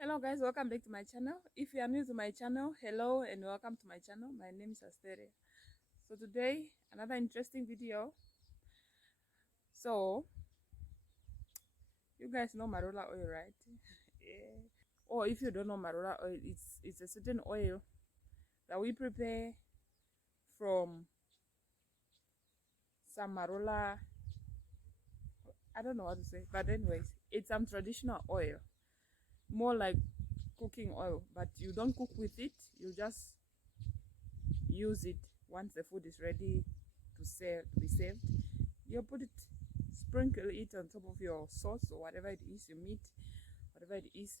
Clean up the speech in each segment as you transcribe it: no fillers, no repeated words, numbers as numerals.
Hello guys, welcome back to my channel. If you are new to my channel, hello and welcome to my channel. My name is Asteria. So today, another interesting video. So you guys know marula oil, right? Yeah. Or if you don't know marula oil, it's a certain oil that we prepare from some marula. I don't know what to say, but anyways, it's some traditional oil, more like cooking oil, but you don't cook with it. You just use it once the food is ready to be served. You put it, sprinkle it on top of your sauce or whatever it is, your meat, whatever it is,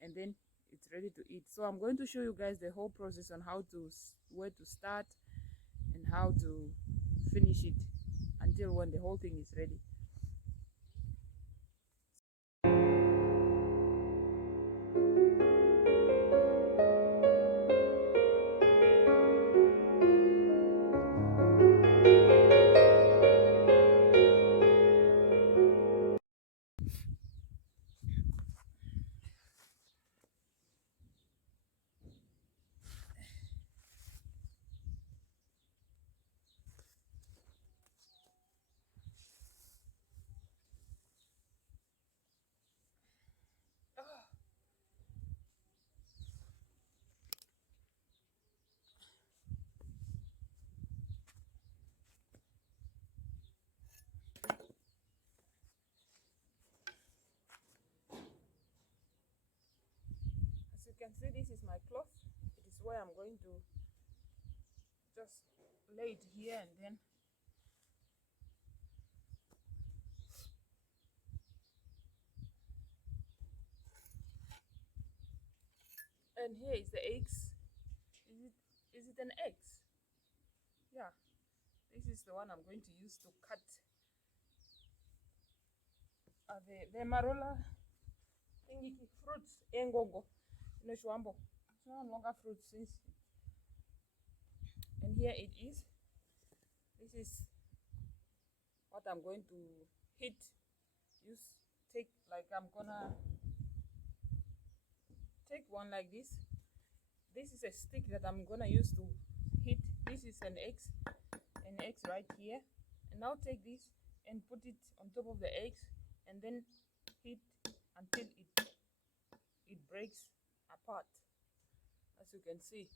and then it's ready to eat. So I'm going to show you guys the whole process on where to start and how to finish it until when the whole thing is ready. As you can see, this is my cloth. It is where I'm going to just lay it here, and here is the eggs. Is it an eggs? Yeah, this is the one I'm going to use to cut the marula thingy fruits engogo. You know, shwambo. It's no longer fruit since. And here it is. This is what I'm going to hit. I'm gonna take one like this. This is a stick that I'm gonna use to hit. This is an X right here. And now take this and put it on top of the eggs and then hit until it breaks apart. As you can see,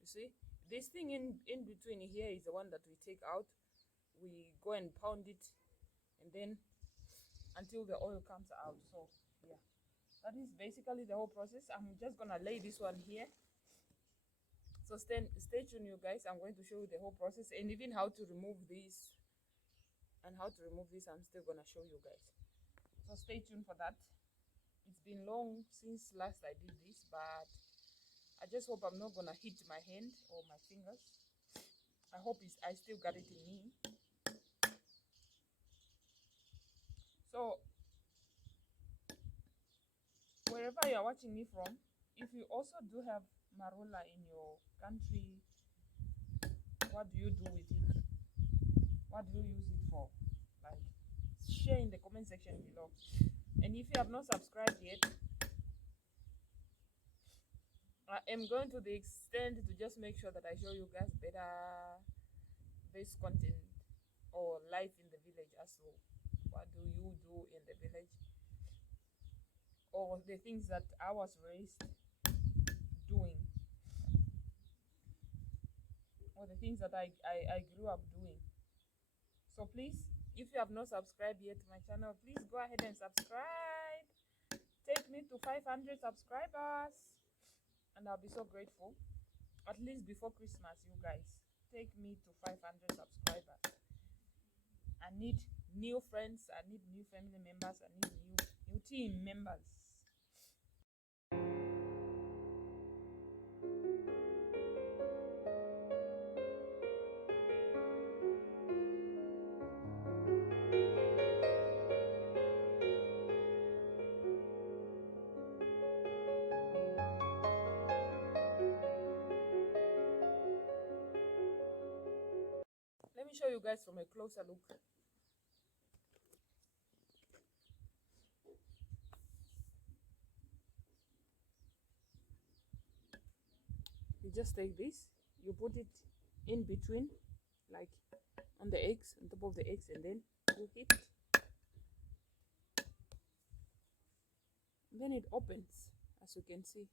you see this thing in between here is the one that we take out. We go and pound it and then until the oil comes out. So yeah, that is basically the whole process. I'm just gonna lay this one here, so stay tuned you guys. I'm going to show you the whole process and even how to remove this. I'm still gonna show you guys, so stay tuned for that. It's been long since last I did this, but I just hope I'm not gonna hit my hand or my fingers. I hope I still got it in me. So wherever you are watching me from, if you also do have marula in your country, what do you do with it? What do you use it for? Like, share in the comment section below. And if you have not subscribed yet, I am going to the extent to just make sure that I show you guys best content or life in the village as well. What do you do in the village? Or the things that I was raised doing, or the things that I grew up doing. So please, if you have not subscribed yet to my channel, please go ahead and subscribe. Take me to 500 subscribers and I'll be so grateful. At least before Christmas, you guys, take me to 500 subscribers. I need new friends, I need new family members, I need new team members. Let me show you guys from a closer look. You just take this, you put it in between, like on the eggs, on top of the eggs, and then you hit. Then it opens, as you can see.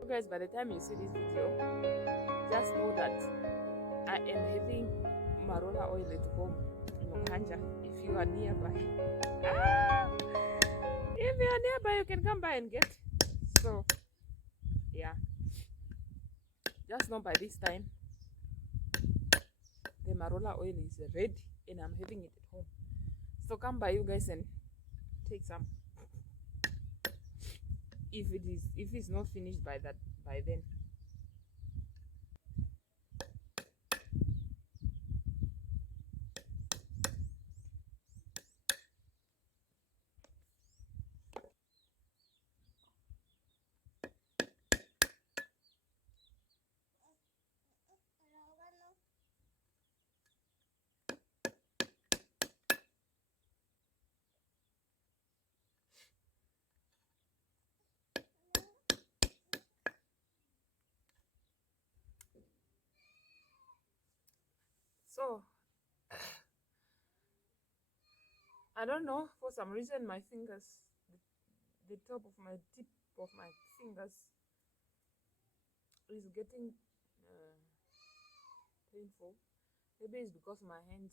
So guys, by the time you see this video, just know that I am having marula oil at home in Okanja. If you are nearby, if you are nearby, you can come by and get. So yeah, just know by this time the marula oil is ready and I'm having it at home. So come by, you guys, and take some. If it's not finished by then. So I don't know, for some reason my fingers, the top of my tip of my fingers is getting painful. Maybe it's because my hands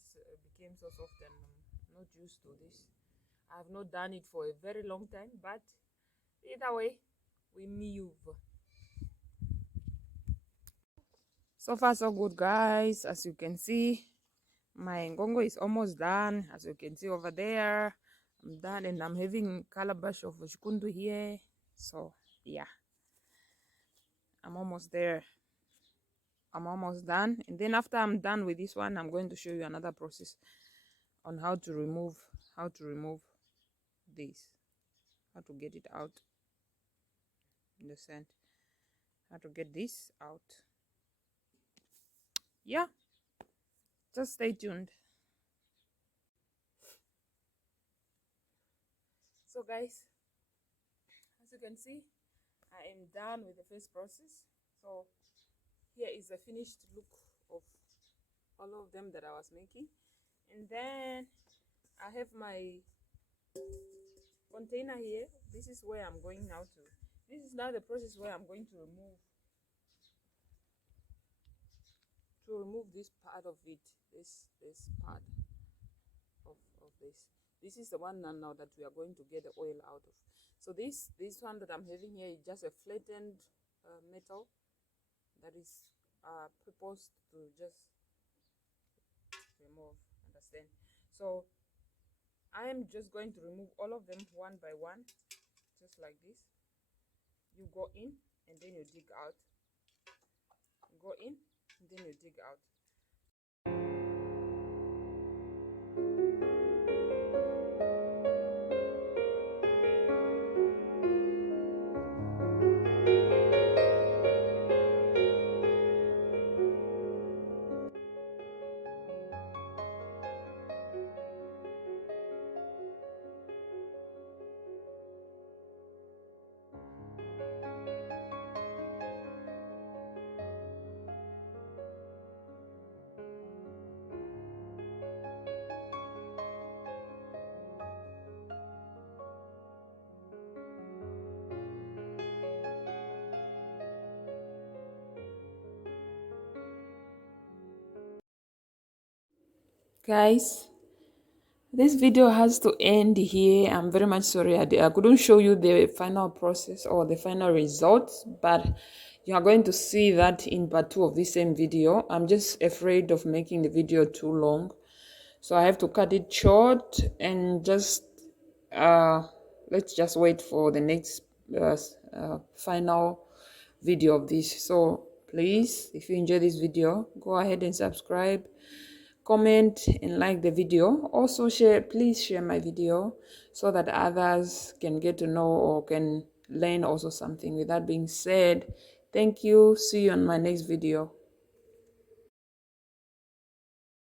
became so soft and I'm not used to this. I have not done it for a very long time, but either way, we move. So far so good, guys. As you can see, my ngongo is almost done. As you can see over there, I'm done, and I'm having calabash of shikundu here. So yeah, I'm almost there. I'm almost done, and then after I'm done with this one, I'm going to show you another process on how to remove this, how to get it out. Understand? How to get this out. Yeah, just stay tuned. So guys, as you can see, I am done with the first process. So here is the finished look of all of them that I was making, and then I have my container here. This is where I'm going now to, this is now the process where I'm going to remove this part of it, this part of this is the one now that we are going to get the oil out of. So this one that I'm having here is just a flattened metal that is proposed to just remove. Understand? So I am just going to remove all of them one by one, just like this. You go in and then you dig out. You go in and then you dig out. Guys, this video has to end here. I'm very much sorry I couldn't show you the final process or the final results, but you are going to see that in part 2 of this same video. I'm just afraid of making the video too long, so I have to cut it short and just let's just wait for the next final video of this. So please, if you enjoy this video, go ahead and subscribe, comment and like the video. Also please share my video so that others can get to know or can learn also something. With that being said, thank you. See you on my next video.